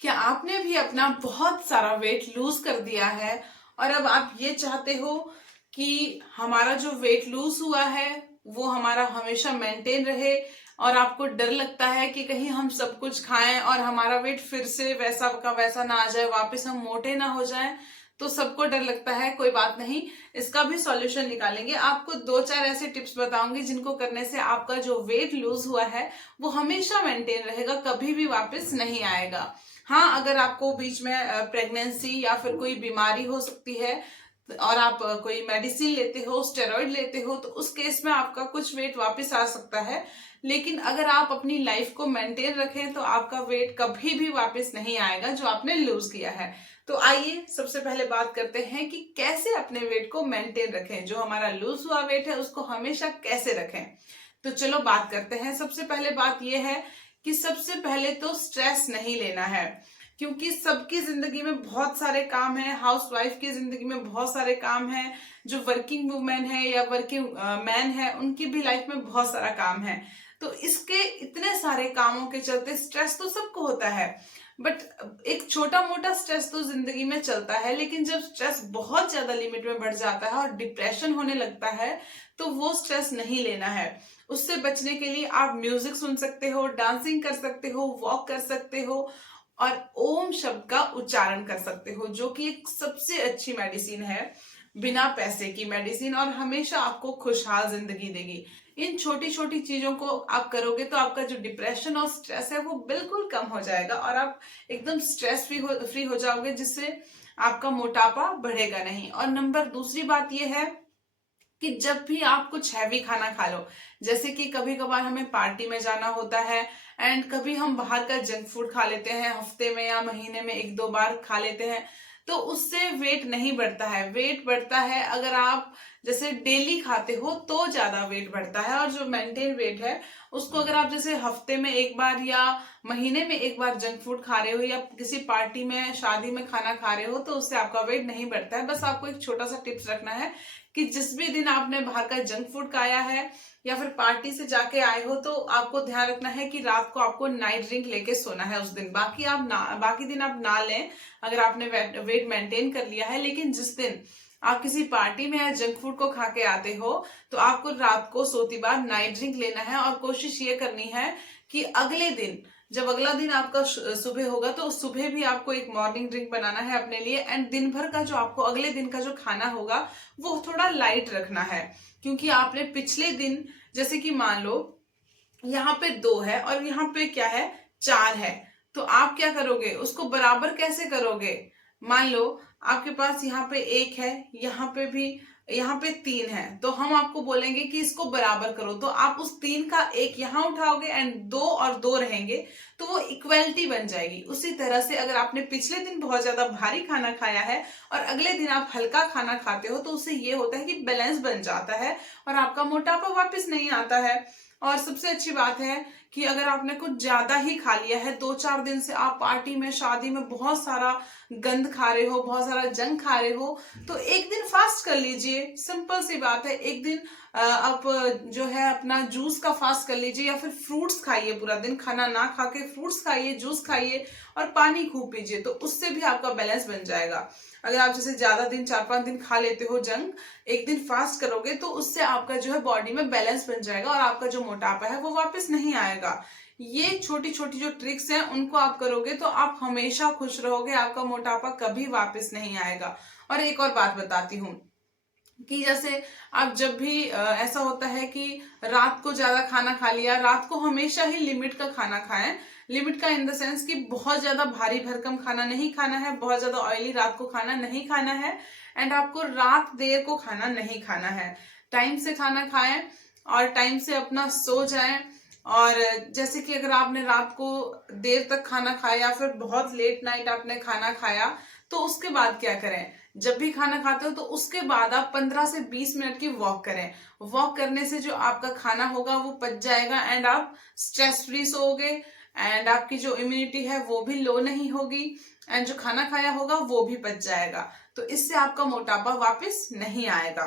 क्या आपने भी अपना बहुत सारा वेट लूज कर दिया है और अब आप ये चाहते हो कि हमारा जो वेट लूज हुआ है वो हमारा हमेशा मेंटेन रहे और आपको डर लगता है कि कहीं हम सब कुछ खाएं और हमारा वेट फिर से वैसा का वैसा ना आ जाए, वापस हम मोटे ना हो जाएं। तो सबको डर लगता है, कोई बात नहीं, इसका भी सॉल्यूशन निकालेंगे। आपको दो चार ऐसे टिप्स बताऊंगी जिनको करने से आपका जो वेट लूज हुआ है वो हमेशा मेंटेन रहेगा, कभी भी वापस नहीं आएगा। हाँ, अगर आपको बीच में प्रेगनेंसी या फिर कोई बीमारी हो सकती है और आप कोई मेडिसिन लेते हो, स्टेरॉइड लेते हो, तो उस केस में आपका कुछ वेट वापस आ सकता है। लेकिन अगर आप अपनी लाइफ को मेंटेन रखें तो आपका वेट कभी भी वापस नहीं आएगा जो आपने लूज किया है। तो आइए सबसे पहले बात करते हैं कि कैसे अपने वेट को मेंटेन रखें, जो हमारा लूज हुआ वेट है उसको हमेशा कैसे रखें। तो चलो बात करते हैं। सबसे पहले बात यह है कि सबसे पहले तो स्ट्रेस नहीं लेना है, क्योंकि सबकी जिंदगी में बहुत सारे काम हैं। हाउसवाइफ की जिंदगी में बहुत सारे काम हैं, जो वर्किंग वुमेन है या वर्किंग मैन है उनकी भी लाइफ में बहुत सारा काम है। तो इसके इतने सारे कामों के चलते स्ट्रेस तो सबको होता है, बट एक छोटा मोटा स्ट्रेस तो जिंदगी में चलता है। लेकिन जब स्ट्रेस बहुत ज्यादा लिमिट में बढ़ जाता है और डिप्रेशन होने लगता है तो वो स्ट्रेस नहीं लेना है। उससे बचने के लिए आप म्यूजिक सुन सकते हो, डांसिंग कर सकते हो, वॉक कर सकते हो और ओम शब्द का उच्चारण कर सकते हो, जो कि एक सबसे अच्छी मेडिसिन है, बिना पैसे की मेडिसिन, और हमेशा आपको खुशहाल जिंदगी देगी। इन छोटी छोटी चीजों को आप करोगे तो आपका जो डिप्रेशन और स्ट्रेस है वो बिल्कुल कम हो जाएगा और आप एकदम स्ट्रेस फ्री हो जाओगे, जिससे आपका मोटापा बढ़ेगा नहीं। और नंबर दूसरी बात यह है कि जब भी आप कुछ हैवी खाना खा लो, जैसे कि कभी कभार हमें पार्टी में जाना होता है एंड कभी हम बाहर का जंक फूड खा लेते हैं, हफ्ते में या महीने में एक दो बार खा लेते हैं, तो उससे वेट नहीं बढ़ता है। वेट बढ़ता है अगर आप जैसे डेली खाते हो तो ज्यादा वेट बढ़ता है, और जो मेंटेन वेट है उसको अगर आप जैसे हफ्ते में एक बार या महीने में एक बार जंक फूड खा रहे हो या किसी पार्टी में शादी में खाना खा रहे हो तो उससे आपका वेट नहीं बढ़ता है। बस आपको एक छोटा सा टिप्स रखना है कि जिस भी दिन आपने बाहर का जंक फूड खाया है या फिर पार्टी से जाके आए हो तो आपको ध्यान रखना है कि रात को आपको नाइट ड्रिंक लेके सोना है उस दिन। बाकी दिन आप ना लें अगर आपने वेट मेंटेन कर लिया है। लेकिन जिस दिन आप किसी पार्टी में या जंक फूड को खा के आते हो तो आपको रात को सोती बार नाइट ड्रिंक लेना है, और कोशिश ये करनी है कि अगले दिन, जब अगला दिन आपका सुबह होगा तो सुबह भी आपको एक मॉर्निंग ड्रिंक बनाना है अपने लिए। एंड दिन भर का जो आपको अगले दिन का जो खाना होगा वो थोड़ा लाइट रखना है, क्योंकि आपने पिछले दिन, जैसे कि मान लो यहाँ पे दो है और यहाँ पे क्या है, चार है, तो आप क्या करोगे, उसको बराबर कैसे करोगे। मान लो आपके पास यहाँ पे एक है, यहाँ पे तीन है, तो हम आपको बोलेंगे कि इसको बराबर करो, तो आप उस तीन का एक यहाँ उठाओगे एंड दो और दो रहेंगे, तो वो इक्वलिटी बन जाएगी। उसी तरह से अगर आपने पिछले दिन बहुत ज्यादा भारी खाना खाया है और अगले दिन आप हल्का खाना खाते हो तो उससे ये होता है कि बैलेंस बन जाता है और आपका मोटापा वापस नहीं आता है। और सबसे अच्छी बात है कि अगर आपने कुछ ज्यादा ही खा लिया है, दो चार दिन से आप पार्टी में शादी में बहुत सारा गंद खा रहे हो, बहुत सारा जंक खा रहे हो, तो एक दिन फास्ट कर लीजिए। सिंपल सी बात है, एक दिन आप जो है अपना जूस का फास्ट कर लीजिए या फिर फ्रूट्स खाइए, पूरा दिन खाना ना खा के फ्रूट्स खाइए, जूस खाइए और पानी खूब पीजिए, तो उससे भी आपका बैलेंस बन जाएगा। अगर आप जैसे ज्यादा दिन, चार पांच दिन खा लेते हो जंक, एक दिन फास्ट करोगे तो उससे आपका जो है बॉडी में बैलेंस बन जाएगा और आपका जो मोटापा है वो वापस नहीं आएगा। ये छोटी छोटी जो ट्रिक्स हैं उनको आप करोगे तो आप हमेशा खुश रहोगे, आपका मोटापा कभी वापस नहीं आएगा। और एक और बात बताती हूँ कि जैसे आप जब भी ऐसा होता है कि रात को ज्यादा खाना खा लिया, रात को हमेशा ही लिमिट का खाना खाएं। लिमिट का इन द सेंस कि बहुत ज्यादा भारी भरकम खाना नहीं खाना है, बहुत ज्यादा ऑयली रात को खाना नहीं खाना है, एंड आपको रात देर को खाना नहीं खाना है। टाइम से खाना खाएं और टाइम से अपना सो जाएं। और जैसे कि अगर आपने रात को देर तक खाना खाया या फिर बहुत लेट नाइट आपने खाना खाया, तो उसके बाद क्या करें, जब भी खाना खाते हो तो उसके बाद आप 15 से 20 मिनट की वॉक करें। वॉक करने से जो आपका खाना होगा वो पच जाएगा एंड आप स्ट्रेस फ्री सोओगे, एंड आपकी जो इम्यूनिटी है वो भी लो नहीं होगी, एंड जो खाना खाया होगा वो भी पच जाएगा। तो इससे आपका मोटापा वापस नहीं आएगा।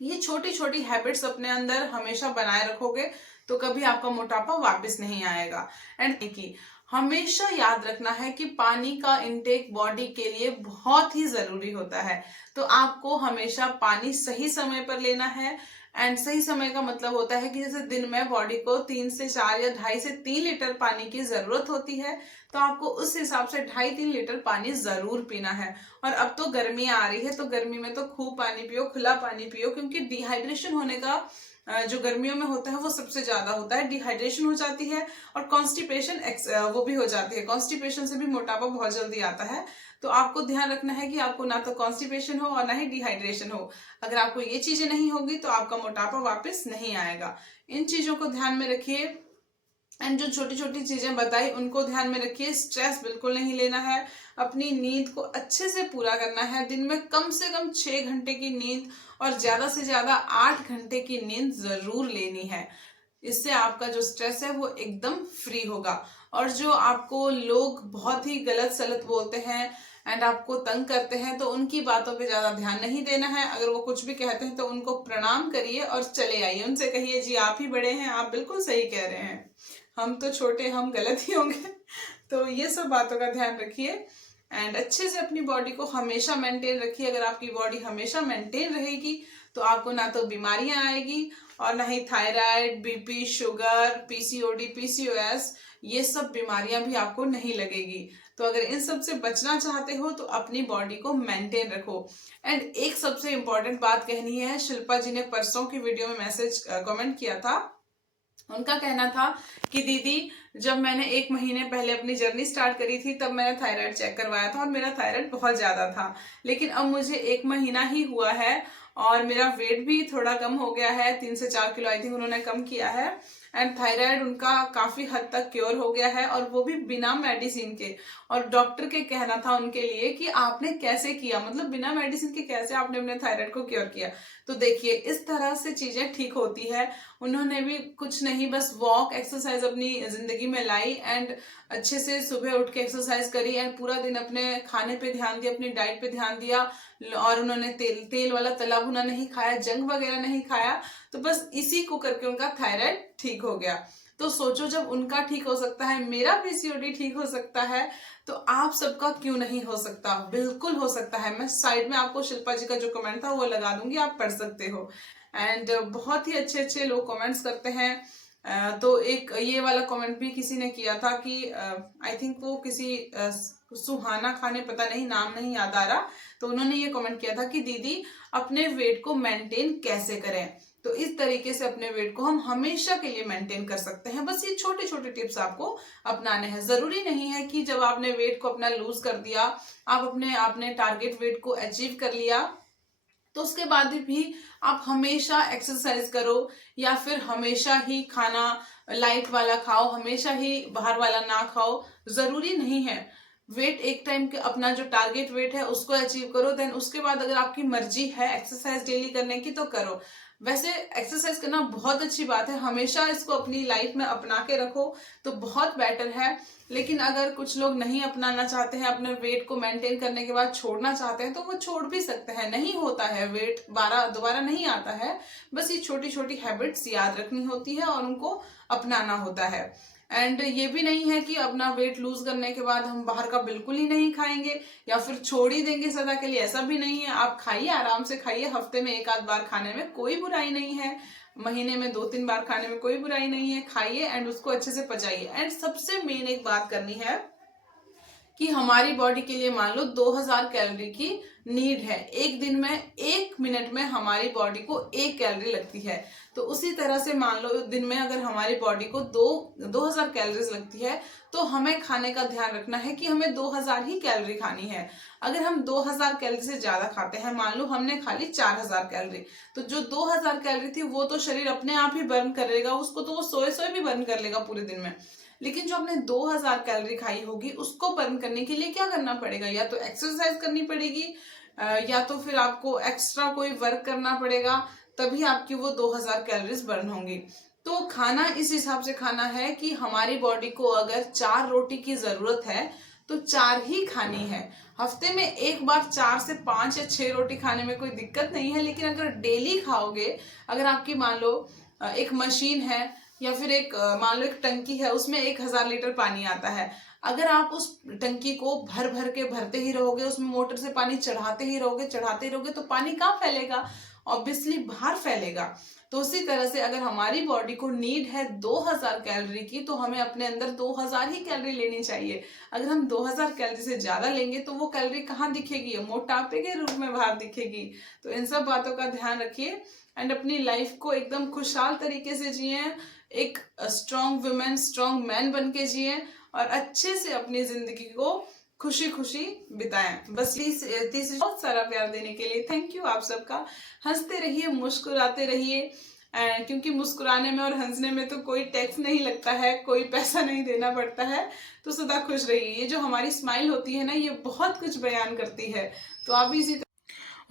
ये छोटी छोटी हैबिट्स अपने अंदर हमेशा बनाए रखोगे तो कभी आपका मोटापा वापस नहीं आएगा। एंड की हमेशा याद रखना है कि पानी का इंटेक बॉडी के लिए बहुत ही जरूरी होता है। तो आपको हमेशा पानी सही समय पर लेना है। एंड सही समय का मतलब होता है कि जैसे दिन में बॉडी को 3 से 4 या 2.5 से 3 लीटर पानी की जरूरत होती है, तो आपको उस हिसाब से 2.5-3 लीटर पानी जरूर पीना है। और अब तो गर्मियां आ रही है, तो गर्मी में तो खूब पानी पियो, खुला पानी पियो, क्योंकि डिहाइड्रेशन होने का जो गर्मियों में होता है वो सबसे ज्यादा होता है। डिहाइड्रेशन हो जाती है और कॉन्स्टिपेशन वो भी हो जाती है। कॉन्स्टिपेशन से भी मोटापा बहुत जल्दी आता है। तो आपको ध्यान रखना है कि आपको ना तो कॉन्स्टिपेशन हो और ना ही डिहाइड्रेशन हो। अगर आपको ये चीजें नहीं होगी तो आपका मोटापा वापस नहीं आएगा। इन चीजों को ध्यान में रखिए। एंड जो छोटी छोटी चीजें बताई उनको ध्यान में रखिए। स्ट्रेस बिल्कुल नहीं लेना है। अपनी नींद को अच्छे से पूरा करना है। दिन में कम से कम 6 घंटे की नींद और ज्यादा से ज्यादा 8 घंटे की नींद जरूर लेनी है। इससे आपका जो स्ट्रेस है वो एकदम फ्री होगा। और जो आपको लोग बहुत ही गलत सलत बोलते हैं एंड आपको तंग करते हैं, तो उनकी बातों पे ज्यादा ध्यान नहीं देना है। अगर वो कुछ भी कहते हैं तो उनको प्रणाम करिए और चले आइए। उनसे कहिए जी आप ही बड़े हैं, आप बिल्कुल सही कह रहे हैं, हम तो छोटे, हम गलत ही होंगे। तो ये सब बातों का ध्यान रखिए एंड अच्छे से अपनी बॉडी को हमेशा मेंटेन रखिए। अगर आपकी बॉडी हमेशा मेंटेन रहेगी तो आपको ना तो बीमारियां आएगी और ना ही thyroid, BP, sugar, PCOD, PCOS, ये सब बीमारियां भी आपको नहीं लगेगी। तो अगर इन सब से बचना चाहते हो तो अपनी बॉडी को मेंटेन रखो। एंड एक सबसे इंपॉर्टेंट बात कहनी है, शिल्पा जी ने परसों की वीडियो में मैसेज कमेंट किया था। उनका कहना था कि दीदी जब मैंने 1 महीने पहले अपनी जर्नी स्टार्ट करी थी तब मैंने थायराइड चेक करवाया था और मेरा थायराइड बहुत ज्यादा था, लेकिन अब मुझे 1 महीना ही हुआ है और मेरा वेट भी थोड़ा कम हो गया है। 3 से 4 किलो आई थिंक उन्होंने कम किया है। एंड थायराइड उनका काफी हद तक क्योर हो गया है और वो भी बिना मेडिसिन के। और डॉक्टर के कहना था उनके लिए कि आपने कैसे किया, मतलब बिना मेडिसिन के कैसे आपने अपने थायराइड को क्योर किया। तो देखिए इस तरह से चीजें ठीक होती है। उन्होंने भी कुछ नहीं, बस वॉक एक्सरसाइज अपनी जिंदगी में लाई एंड अच्छे से सुबह उठ के एक्सरसाइज करी एंड पूरा दिन अपने खाने पे ध्यान दिया, अपनी डाइट पे ध्यान दिया। और उन्होंने तेल वाला तला भुना नहीं खाया, जंक वगैरह नहीं खाया। तो बस इसी को करके उनका थायराइड ठीक हो गया। तो सोचो जब उनका ठीक हो सकता है, मेरा पीसीओडी ठीक हो सकता है, तो आप सबका क्यों नहीं हो सकता? बिल्कुल हो सकता है। मैं साइड में आपको शिल्पा जी का जो कमेंट था वो लगा दूंगी, आप पढ़ सकते हो। एंड बहुत ही अच्छे अच्छे लोग कमेंट्स करते हैं। तो एक ये वाला कमेंट भी किसी ने किया था कि आई थिंक वो किसी सुहाना खाने, पता नहीं नाम नहीं याद आ रहा, तो उन्होंने ये कमेंट किया था कि दीदी अपने वेट को मेंटेन कैसे करें। तो इस तरीके से अपने वेट को हम हमेशा के लिए मेंटेन कर सकते हैं। बस ये छोटे छोटे टिप्स आपको अपनाने हैं। जरूरी नहीं है कि जब आपने वेट को अपना लूज कर दिया, आप आपने टारगेट वेट को अचीव कर लिया, तो उसके बाद भी आप हमेशा एक्सरसाइज करो या फिर हमेशा ही खाना लाइट वाला खाओ, हमेशा ही बाहर वाला ना खाओ। जरूरी नहीं है। वेट एक टाइम के अपना जो टारगेट वेट है उसको अचीव करो, देन उसके बाद अगर आपकी मर्जी है एक्सरसाइज डेली करने की तो करो। वैसे एक्सरसाइज करना बहुत अच्छी बात है, हमेशा इसको अपनी लाइफ में अपना के रखो तो बहुत बेटर है। लेकिन अगर कुछ लोग नहीं अपनाना चाहते हैं, अपने वेट को मेंटेन करने के बाद छोड़ना चाहते हैं, तो वो छोड़ भी सकते हैं। नहीं होता है वेट दोबारा नहीं आता है। बस ये छोटी छोटी हैबिट्स याद रखनी होती है और उनको अपनाना होता है। एंड ये भी नहीं है कि अपना वेट लूज करने के बाद हम बाहर का बिल्कुल ही नहीं खाएंगे या फिर छोड़ ही देंगे सदा के लिए, ऐसा भी नहीं है। आप खाइए, आराम से खाइए। हफ्ते में 1-8 बार खाने में कोई बुराई नहीं है, महीने में 2-3 बार खाने में कोई बुराई नहीं है। खाइए एंड उसको अच्छे से पचाइए। एंड सबसे मेन एक बात करनी है कि हमारी बॉडी के लिए मान लो 2000 कैलोरी की नीड है। एक दिन में 1 मिनट में हमारी बॉडी को 1 कैलोरी लगती है। तो उसी तरह से मान लो दिन में अगर हमारी बॉडी को 2000 कैलोरीज लगती है, तो हमें खाने का ध्यान रखना है कि हमें 2000 ही कैलोरी खानी है। अगर हम 2000 कैलोरी से ज्यादा खाते हैं, मान लो हमने खा ली 4000 कैलोरी, तो जो 2000 कैलोरी थी वो तो शरीर अपने आप ही बर्न करेगा, उसको तो वो सोए भी बर्न कर लेगा पूरे दिन में। लेकिन जो आपने 2000 कैलोरी खाई होगी उसको बर्न करने के लिए क्या करना पड़ेगा? या तो एक्सरसाइज करनी पड़ेगी या तो फिर आपको एक्स्ट्रा कोई वर्क करना पड़ेगा, तभी आपकी वो 2000 कैलोरीज बर्न होंगी। तो खाना इस हिसाब से खाना है कि हमारी बॉडी को अगर 4 रोटी की जरूरत है तो 4 ही खानी है। हफ्ते में एक बार 4 से 5 या 6 रोटी खाने में कोई दिक्कत नहीं है। लेकिन अगर डेली खाओगे, अगर आपकी मान लो एक मशीन है या फिर एक मान लो एक टंकी है, उसमें 1000 लीटर पानी आता है। अगर आप उस टंकी को भर भर के भरते ही रहोगे, उसमें मोटर से पानी चढ़ाते ही रहोगे तो पानी कहाँ फैलेगा? ऑब्वियसली बाहर फैलेगा। तो उसी तरह से अगर हमारी बॉडी को नीड है 2000 कैलोरी की, तो हमें अपने अंदर 2000 ही कैलोरी लेनी चाहिए। अगर हम 2000 कैलोरी से ज्यादा लेंगे तो वो कैलोरी कहाँ दिखेगी? मोटापे के रूप में बाहर दिखेगी। तो इन सब बातों का ध्यान रखिए एंड अपनी लाइफ को एकदम खुशहाल तरीके से जिए, एक स्ट्रॉन्ग वुमेन, स्ट्रॉन्ग मैन बन के जिए और अच्छे से अपनी जिंदगी को खुशी खुशी बिताएं। बस तीसरी बहुत सारा प्यार देने के लिए थैंक यू आप सबका। हंसते रहिए, मुस्कुराते रहिए, क्योंकि मुस्कुराने में और हंसने में तो कोई टैक्स नहीं लगता है, कोई पैसा नहीं देना पड़ता है। तो सदा खुश रहिए। ये जो हमारी स्माइल होती है ना, ये बहुत कुछ बयान करती है। तो आप भी इसी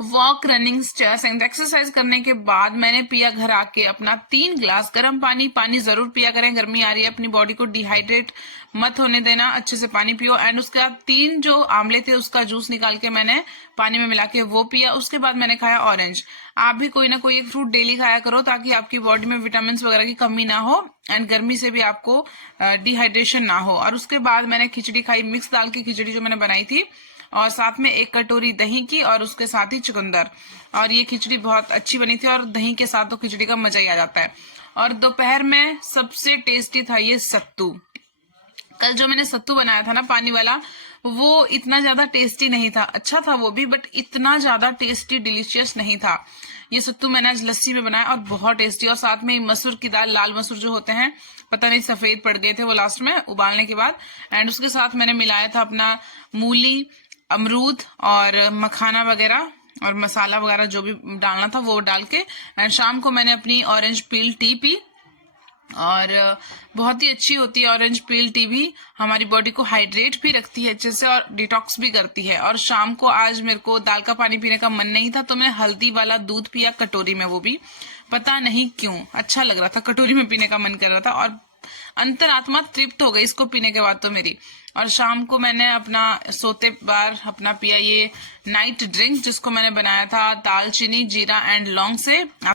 walk, running, stairs and exercise करने के बाद मैंने पिया घर आके अपना 3 ग्लास गर्म पानी। पानी जरूर पिया करें, गर्मी आ रही है, अपनी बॉडी को डिहाइड्रेट मत होने देना, अच्छे से पानी पियो। एंड उसके बाद 3 जो आंवले थे उसका जूस निकाल के मैंने पानी में मिला के वो पिया। उसके बाद मैंने खाया ऑरेंज। आप भी कोई ना कोई एक फ्रूट डेली खाया करो ताकि आपकी बॉडी में विटामिन वगैरह की कमी ना हो एंड गर्मी से भी आपको डिहाइड्रेशन ना हो। और उसके बाद मैंने खिचड़ी खाई, मिक्स दाल की खिचड़ी जो मैंने बनाई थी, और साथ में 1 कटोरी दही की और उसके साथ ही चुकंदर। और ये खिचड़ी बहुत अच्छी बनी थी और दही के साथ तो खिचड़ी का मजा ही आ जाता है। और दोपहर में सबसे टेस्टी था ये सत्तू। कल जो मैंने सत्तू बनाया था ना पानी वाला, वो इतना ज्यादा टेस्टी नहीं था। अच्छा था वो भी, बट इतना ज्यादा टेस्टी डिलीशियस नहीं था। ये सत्तू मैंने आज लस्सी में बनाया और बहुत टेस्टी। और साथ में मसूर की दाल, लाल मसूर जो होते हैं, पता नहीं सफेद पड़ गए थे वो लास्ट में उबालने के बाद। एंड उसके साथ मैंने मिलाया था अपना मूली, अमरूद और मखाना वगैरह और मसाला वगैरह जो भी डालना था वो डाल के। एंड शाम को मैंने अपनी ऑरेंज पील टी पी और बहुत ही अच्छी होती है ऑरेंज पील टी भी। हमारी बॉडी को हाइड्रेट भी रखती है अच्छे से और डिटॉक्स भी करती है। और शाम को आज मेरे को दाल का पानी पीने का मन नहीं था तो मैंने हल्दी वाला दूध पिया कटोरी में, वो भी पता नहीं क्यों अच्छा लग रहा था, कटोरी में पीने का मन कर रहा था और अंतरात्मा तृप्त हो गई इसको पीने के बाद तो मेरी। और शाम को मैंने अपना सोते बार अपना पिया ये नाइट ड्रिंक, जिसको मैंने बनाया था दालचीनी, जीरा एंड लौंग से।